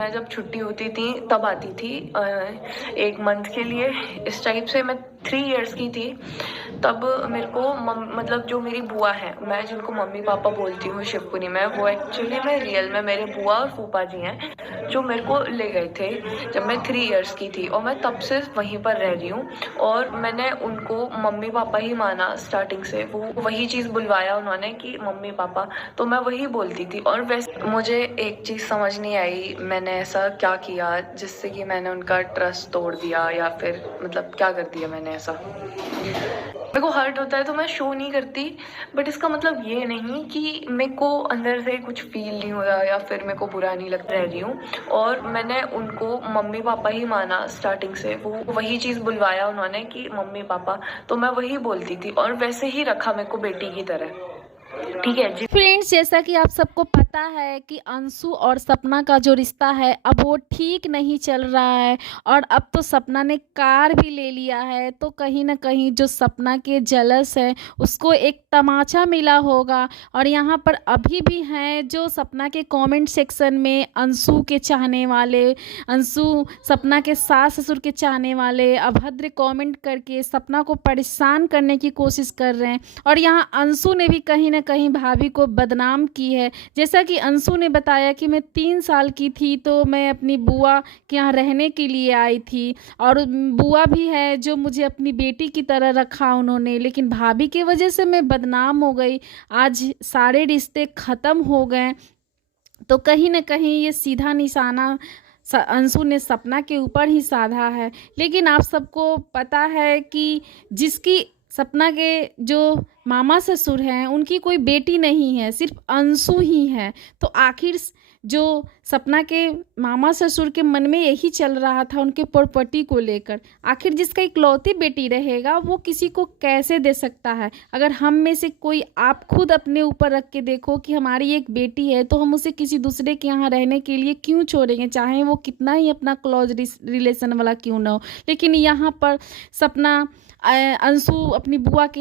मैं जब छुट्टी होती थी तब आती थी 1 मंथ के लिए। इस टाइप से मैं 3 इयर्स की थी तब मेरे को मतलब जो मेरी बुआ है, मैं जिनको मम्मी पापा बोलती हूँ शिवपुरी में, वो एक्चुअली में रियल में मेरे बुआ और फूफा जी हैं जो मेरे को ले गए थे जब मैं 3 इयर्स की थी, और मैं तब से वहीं पर रह रही हूँ। और मैंने उनको मम्मी पापा ही माना स्टार्टिंग से, वो वही चीज़ बुलवाया उन्होंने कि मम्मी पापा, तो मैं वही बोलती थी। और वैसे मुझे एक चीज़ समझ नहीं आई मैंने ऐसा क्या किया जिससे कि मैंने उनका ट्रस्ट तोड़ दिया, या फिर मतलब क्या कर दिया मैंने ऐसा। मेरे को हर्ट होता है तो मैं शो नहीं करती, बट इसका मतलब ये नहीं कि मेरे को अंदर से कुछ फील नहीं हो रहा या फिर मेरे को बुरा नहीं लगता रह रही हूँ। और मैंने उनको मम्मी पापा ही माना स्टार्टिंग से, वो वही चीज़ बुलवाया उन्होंने कि मम्मी पापा, तो मैं वही बोलती थी और वैसे ही रखा मेरे को बेटी की तरह। ठीक है जी। फ्रेंड्स, जैसा कि आप सबको पता है कि अंशु और सपना का जो रिश्ता है अब वो ठीक नहीं चल रहा है, और अब तो सपना ने कार भी ले लिया है, तो कहीं ना कहीं जो सपना के जेलस है उसको एक तमाचा मिला होगा। और यहाँ पर अभी भी हैं जो सपना के कमेंट सेक्शन में अंशु के चाहने वाले, अंशु सपना के सास ससुर के चाहने वाले अभद्र कमेंट करके सपना को परेशान करने की कोशिश कर रहे हैं। और यहाँ अंशु ने भी कहीं ना कहीं भाभी को बदनाम की है। जैसा कि अंशु ने बताया कि मैं 3 साल की थी तो मैं अपनी बुआ के यहाँ रहने के लिए आई थी, और बुआ भी है जो मुझे अपनी बेटी की तरह रखा उन्होंने, लेकिन भाभी की वजह से मैं बदनाम हो गई। आज सारे रिश्ते ख़त्म हो गए, तो कहीं ना कहीं ये सीधा निशाना अंशु ने सपना के ऊपर ही साधा है। लेकिन आप सबको पता है कि जिसकी सपना के जो मामा ससुर हैं उनकी कोई बेटी नहीं है, सिर्फ अंशु ही है। तो आखिर जो सपना के मामा ससुर के मन में यही चल रहा था उनके प्रॉपर्टी को लेकर, आखिर जिसका इकलौती बेटी रहेगा वो किसी को कैसे दे सकता है। अगर हम में से कोई, आप खुद अपने ऊपर रख के देखो कि हमारी एक बेटी है तो हम उसे किसी दूसरे के यहाँ रहने के लिए क्यों छोड़ेंगे, चाहे वो कितना ही अपना क्लोज रिलेशन वाला क्यों ना हो। लेकिन यहाँ पर सपना अंशु अपनी बुआ के